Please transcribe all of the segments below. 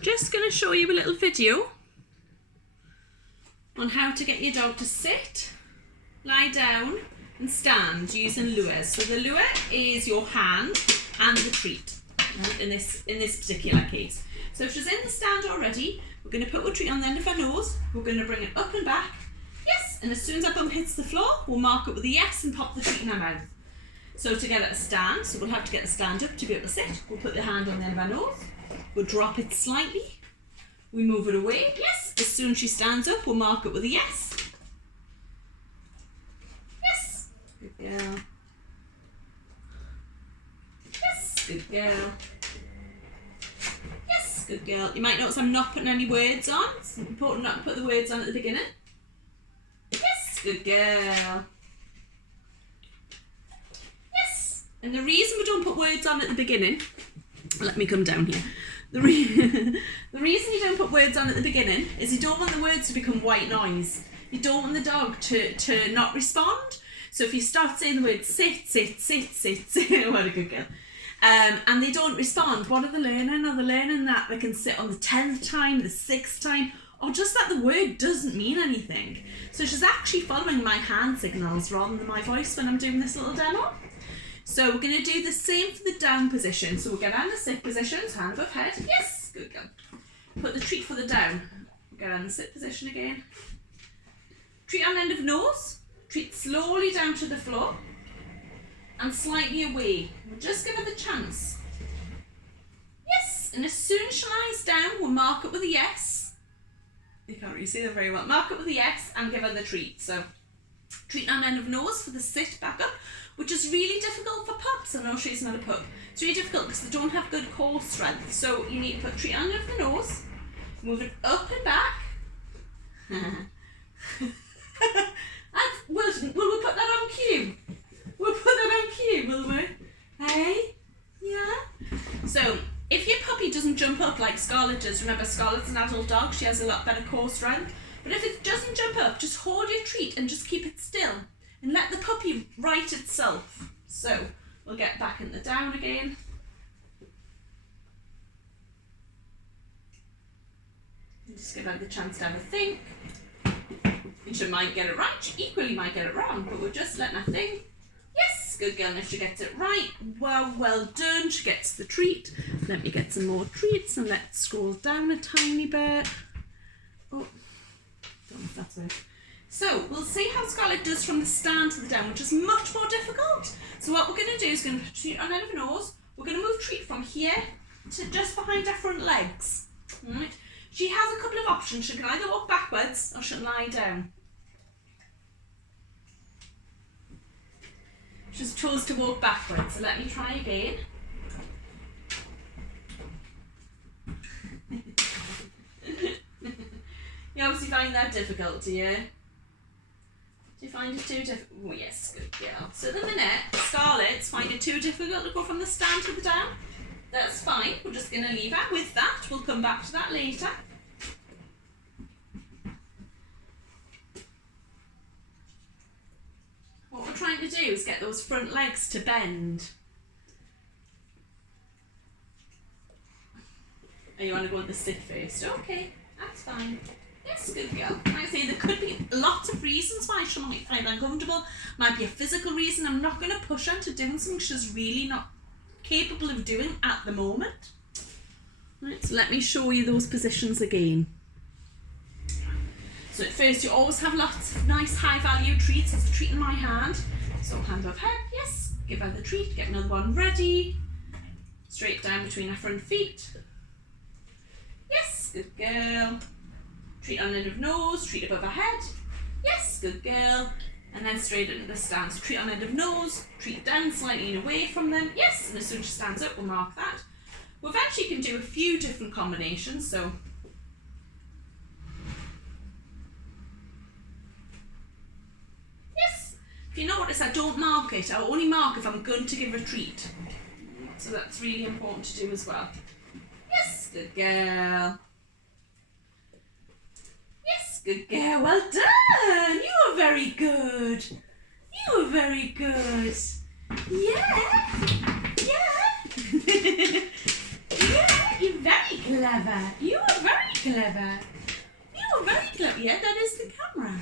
just going to show you a little video on how to get your dog to sit, lie down and stand using lures. So the lure is your hand and the treat, right, in this particular case. So if she's in the stand already, we're going to put our treat on the end of her nose, we're going to bring it up and back, yes, and as soon as our bum hits the floor, we'll mark it with a yes and pop the treat in her mouth. So to get it to stand, so we'll have to get the stand up to be able to sit, we'll put the hand on the end of her nose, we'll drop it slightly, we move it away, yes, as soon as she stands up, we'll mark it with a yes. Yes, good girl. Yes, good girl. Yes, good girl. You might notice I'm not putting any words on. It's important not to put the words on at the beginning. Yes, good girl. Yes. And the reason we don't put words on at the beginning, let me come down here. The reason you don't put words on at the beginning is you don't want the words to become white noise. You don't want the dog to not respond. So if you start saying the word sit, sit, sit, sit, sit, what a good girl. And they don't respond, what are they learning? Are they learning that they can sit on the 10th time, the 6th time, or just that the word doesn't mean anything? So she's actually following my hand signals rather than my voice when I'm doing this little demo. So we're going to do the same for the down position. So we'll get on the sit position, so hand above head, yes, good girl. Put the treat for the down, get on the sit position again. Treat on end of nose, treat slowly down to the floor and slightly away. We'll just give her the chance. Yes, and as soon as she lies down, we'll mark it with a yes. You can't really see that very well. Mark it with a yes and give her the treat. So treat on end of nose for the sit back up, which is really difficult for pups. I know she's not a pup. It's really difficult because they don't have good core strength. So you need to put treat on end of the nose, move it up and back. Will we put that on cue? We'll put that on cue, will we? Hey? Yeah? So, if your puppy doesn't jump up like Scarlett does, remember Scarlett's an adult dog, she has a lot better core strength, but if it doesn't jump up, just hold your treat and just keep it still and let the puppy right itself. So, we'll get back in the down again. Just give her the chance to have a think. And she might get it right, she equally might get it wrong, but we're just letting her think. Yes, good girl, and if she gets it right, well done, she gets the treat. Let me get some more treats and let's scroll down a tiny bit. Oh, don't know if that's it. So, we'll see how Scarlett does from the stand to the down, which is much more difficult. So what we're going to do is going to put treat on end of her nose. We're going to move treat from here to just behind her front legs. Right? She has a couple of options. She can either walk backwards or she can lie down. She's chose to walk backwards, so let me try again. You obviously find that difficult, do you? Do you find it too difficult? Oh yes, good girl. So at the minute, Scarlett's find it too difficult to go from the stand to the down. That's fine, we're just going to leave her with that. We'll come back to that later. What we're trying to do is get those front legs to bend. Oh, you want to go with the sit first? Okay, that's fine. Yes, good girl. Like I say, there could be lots of reasons why she might find uncomfortable. Might be a physical reason. I'm not going to push her into doing something she's really not capable of doing at the moment. Right, so let me show you those positions again. So at first you always have lots of nice high value treats. There's a treat in my hand. So hand above head, yes. Give her the treat, get another one ready. Straight down between her front feet. Yes, good girl. Treat on end of nose, treat above her head. Yes, good girl. And then straight into the stand. So treat on end of nose, treat down slightly and away from them. Yes, and as soon as she stands up, we'll mark that. We eventually can do a few different combinations, so yes. If you notice, I don't mark it. I only mark if I'm going to give a treat. So that's really important to do as well. Yes, good girl. Yes, good girl. Well done. You were very good. You were very good. Yeah. Yeah. Yeah, you're very clever. You are very clever. You are very clever. Yeah, that is the camera.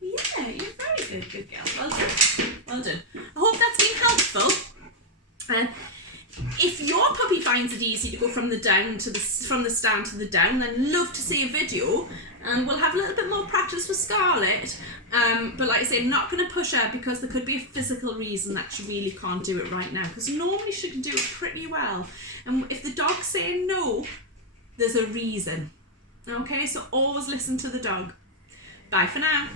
Yeah, you're very good. Good girl. Well done. Well done. I hope that's been helpful. If your puppy finds it easy to go from the stand to the down, then love to see a video, and we'll have a little bit more practice with Scarlett. But like I say, I'm not going to push her because there could be a physical reason that she really can't do it right now, because normally she can do it pretty well. And if the dog's saying no, there's a reason. Okay, so always listen to the dog. Bye for now.